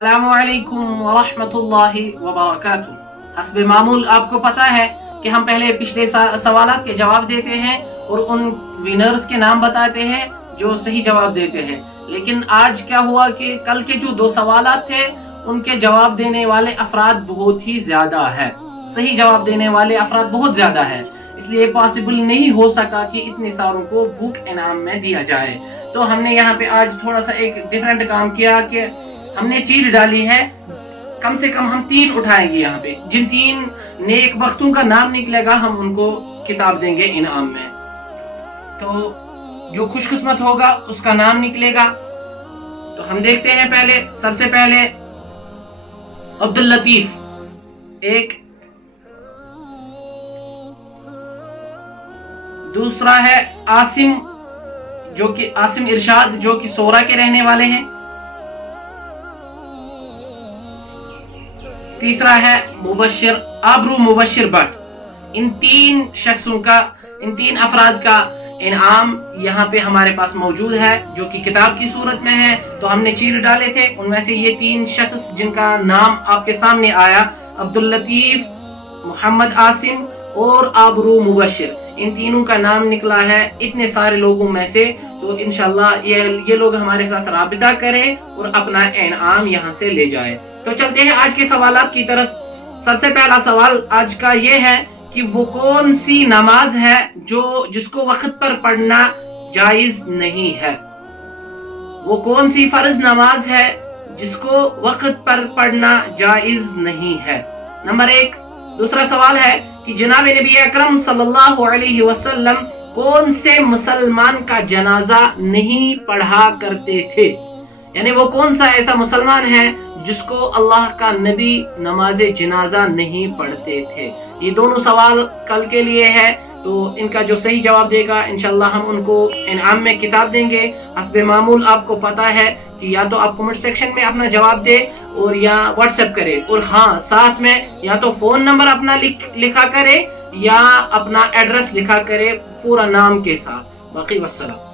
अस्सलामुअलैकुम वरहमतुल्लाहि वबरकातुहू। हस्बे मामूल आपको पता है कि हम पहले पिछले सवालात के जवाब देते हैं और उन विनर्स के नाम बताते हैं जो सही जवाब देते हैं। लेकिन आज क्या हुआ कि कल के जो दो सवालात थे उनके जवाब देने वाले अफराद बहुत ही ज़्यादा है, सही जवाब देने वाले अफराद बहुत ज़्यादा है, इसलिए पॉसिबल नहीं हो सका कि इतने सारों को बुक इनाम में दिया जाए। तो हमने यहाँ पे आज थोड़ा सा एक डिफरेंट काम किया कि हमने चील डाली है, कम से कम हम 3 उठाएंगे। यहाँ पे जिन 3 नेक वक्तों का नाम निकलेगा हम उनको किताब देंगे इनाम में। तो जो खुशकिस्मत होगा उसका नाम निकलेगा। तो हम देखते हैं पहले, सबसे पहले अब्दुल लतीफ एक, दूसरा है आसिम जो कि आसिम इरशाद जो कि सोरा के रहने वाले हैं, तीसरा है आबरू मुबशिर भट्ट। इन 3 शख्सों का, इन 3 अफराद का इनाम यहाँ पे हमारे पास मौजूद है जो कि किताब की सूरत में है। तो हमने चील डाले थे, उनमें से ये 3 शख्स जिनका नाम आपके सामने आया, अब्दुल लतीफ, मोहम्मद आसिम और आबरू मुबशिर, इन तीनों का नाम निकला है इतने सारे लोगों में से। तो इंशाल्लाह ये लोग हमारे साथ राबिता करें और अपना इनाम यहाँ से ले जाए। तो चलते हैं आज के सवालात की तरफ। सबसे पहला सवाल आज का ये है कि वो कौन सी नमाज है जिसको वक्त पर पढ़ना जायज नहीं है। वो कौन सी फर्ज नमाज है जिसको वक्त पर पढ़ना जायज नहीं है। नंबर 1। दूसरा सवाल है कि जनाब नबी अकरम सल्लल्लाहु अलैहि वसल्लम कौन से मुसलमान का जनाजा नहीं पढ़ा करते थे, यानी वो कौन सा ऐसा मुसलमान है जिसको अल्लाह का नबी नमाज जनाजा नहीं पढ़ते थे। ये दोनों सवाल कल के लिए है, तो इनका जो सही जवाब देगा इंशाल्लाह हम उनको इनाम में किताब देंगे। हस्बे मामूल आपको पता है कि या तो आप कमेंट सेक्शन में अपना जवाब दे और या व्हाट्सएप करे, और हाँ साथ में या तो फोन नंबर अपना लिखा करे या अपना एड्रेस लिखा करे पूरा नाम के साथ। बाकी वस्सलाम।